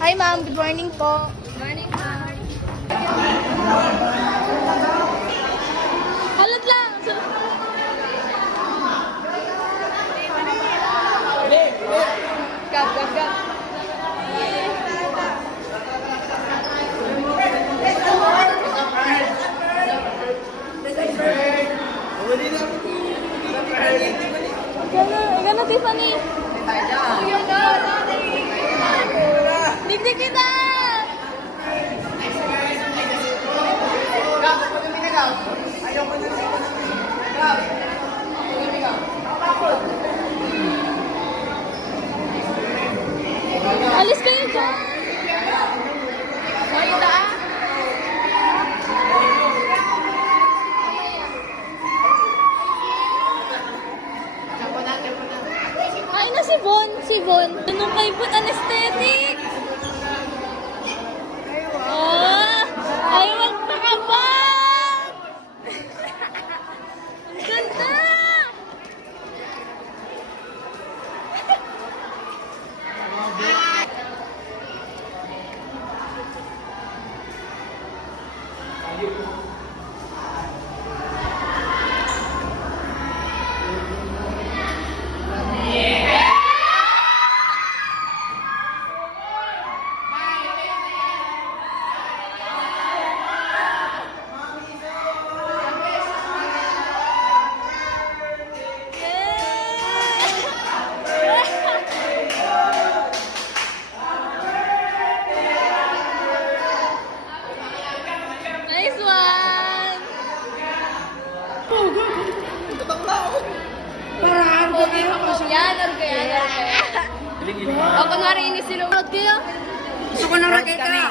Hi ma'am, good morning po. Morning, ma'am. Halot lang. Gag. Gano'n, Tiffany. Digdig kita! Alis kayo dyan! Ay, daan! Ay na si Bon! Anong kay Bon? Anesthetic! Oh! Ay, magpakabang! Ang ganda! Nice one! Yan, o, kunwari ini sila. Proud kayo? Gusto ko ng raketa.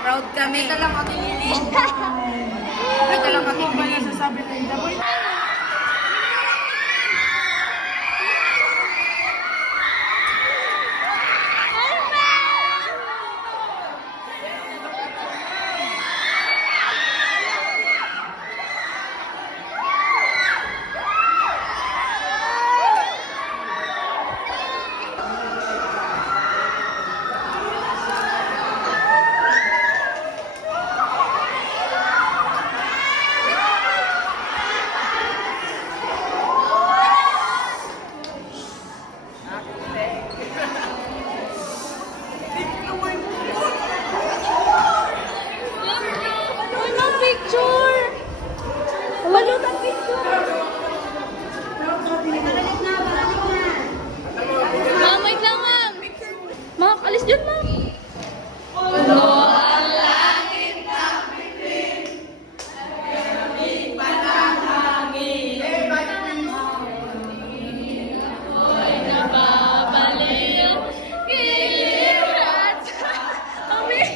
Proud kami. Ito lang kami ini. Ito lang kami ini. Uy, no picture! Balot ang picture! Ma'am, wait lang, ma'am! Ma'am, alis dyan, ma'am! Nababaliw, kilirat sa aming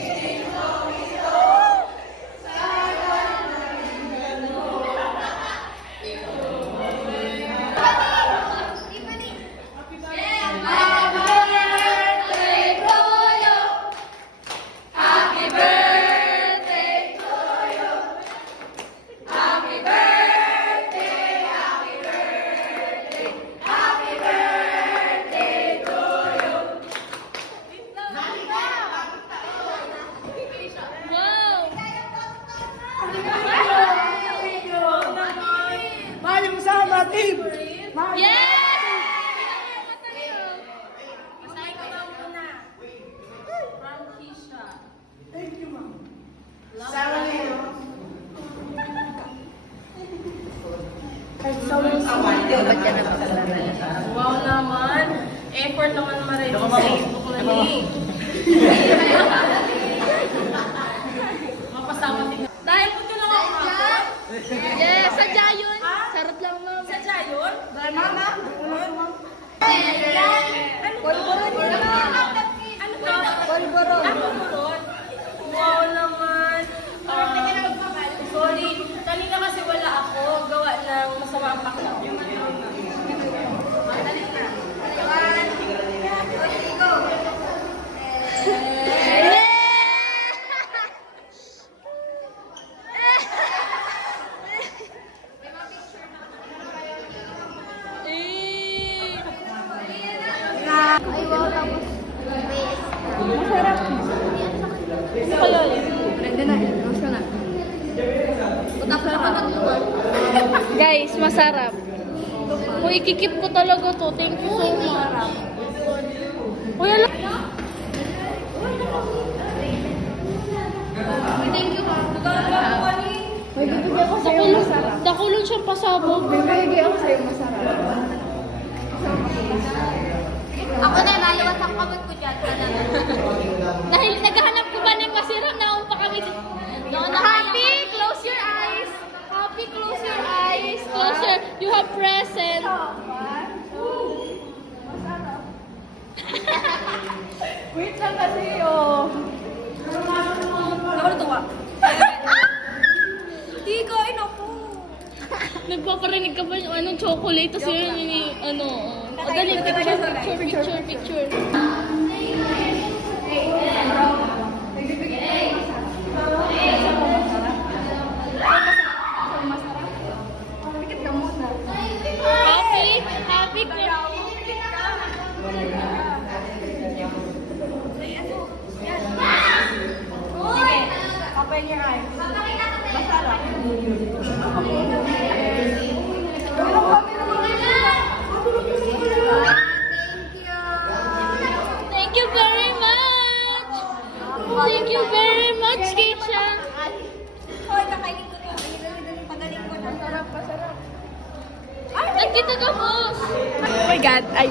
wow! Mayong sama, team! Yes! Thank you, ma'am. Sama niyo. Wow naman. Effort naman ma-ready sa Facebook na ni. Mapasama din. Dahil po ito lang ako hapon. Yes, sadya yun. Sarap lang, ma'am. Sadya yun? Dahil, mama. Polvoron yun, ma'am. Ano to? Polvoron. Ako muron. Wow naman. Sorry. Kanina kasi wala ako. Gawa ng masama ang pakla. Masarap. Ano kaya yun? Hindi na, close ka na. Guys, masarap. Uy, ikikip ko talaga to. Thank you so much. Uy, alam. Thank you, ma'am. May bibigyan ko sa'yo masarap. Dakulong siyang pasabog. Bibigyan ako sa'yo masarap. Ako na, nalawas ang kamot ko dyan. Dahil naghahanap ko ba ng masirap, naon pa kami. Happy, close your eyes. Happy, close your eyes. Close your, you have present. Wait lang kasi, oh. Ako natuwa. Di ko, ako. Nagpaparinig ka ba yung anong chocolate? Tapos yun yung ano. O, dali, picture. Happy, Open your eyes. Masarap. Thank you very much. Thank you very much, Keisha. Hoy, kakainin ko to. Pagaling ko na. Masarap. Nandito ka, boss. Oh my God. Ay.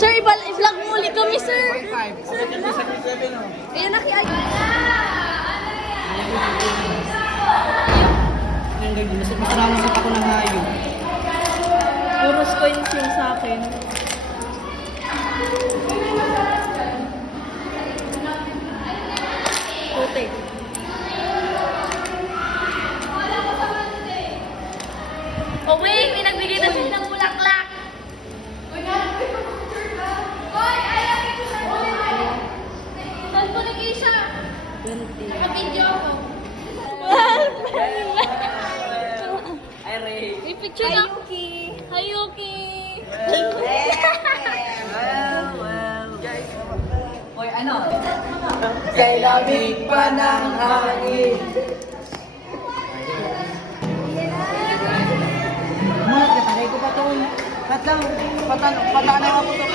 Sir, i-vlog mo ulit kami, sir. Kaya nakiay. Masalamat ako ng hayop. Puros coins yung sa akin. Puti. Oh, wait! May nagbigay na sila ng bulaklak. Saan po ni Keisha? Naka-video ako. Ay, Ray. May picture na. Hi, Yuki. Hoy, ano? Kay lamig pa ng hangin. Mga katagay ko pa ito. Patanaw ako ito.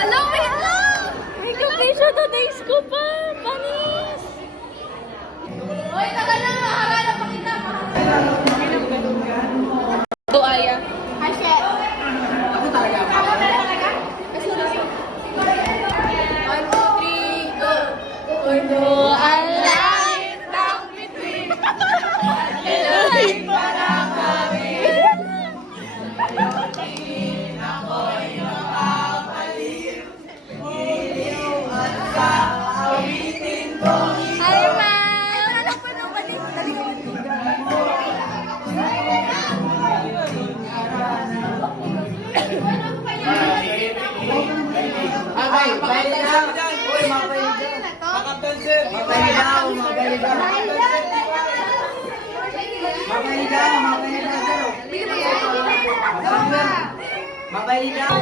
Hello, wait lang! May Keisha, today's ko pa. Panis! Hoy, tagal na. Maharap pa kita. Duaya. Hi, Chef. Ako talaga. Ako na talaga? One, two, three, go. Alive! Lamig pa ng hangin. Hi, ma'am! Abay, bayad na. Uy, mabayad na. Mabayad daw, mabayad daw. Mabayad daw, mabayad daw. Mabayad daw.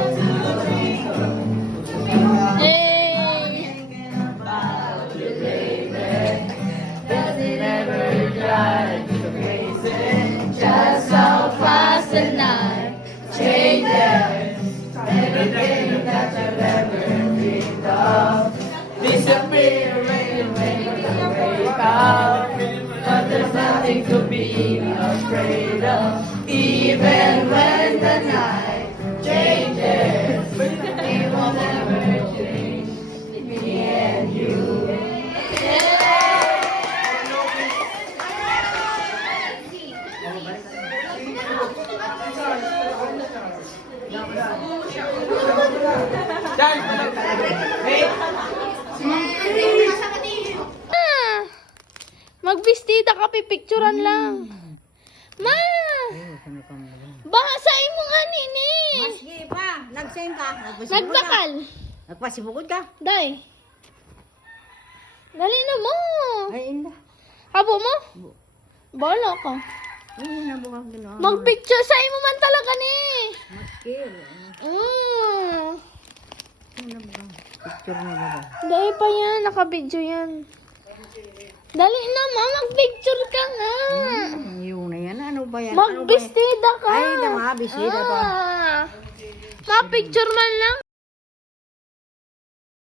Yay! Just how fast the night changes. Everything that you've ever dreamed of disappearing when you wake up. But there's nothing to be afraid of. Even when the night changes, it will never change. Me and you. Dan, wait. nakapipicturan lang. Ma! Bahasain mo nga, nini. Sige pa, nag-send ka. Nagbakal. Nagpasibukod ka. Day. Dali na mo. Ay, inda. Habo mo? Bolo ko. Ay, nabukang gano'n. Magpicture sa imo man talaga ni. Maskil. Picture na ba? Dahil pa yan, nakabidyo yan. Dali na ma, magpicture ka nga. Yun na yan. Ano ba yan? Ano ba yan? Magbistida ka. Ay, namabisida pa. Ma, picture man lang.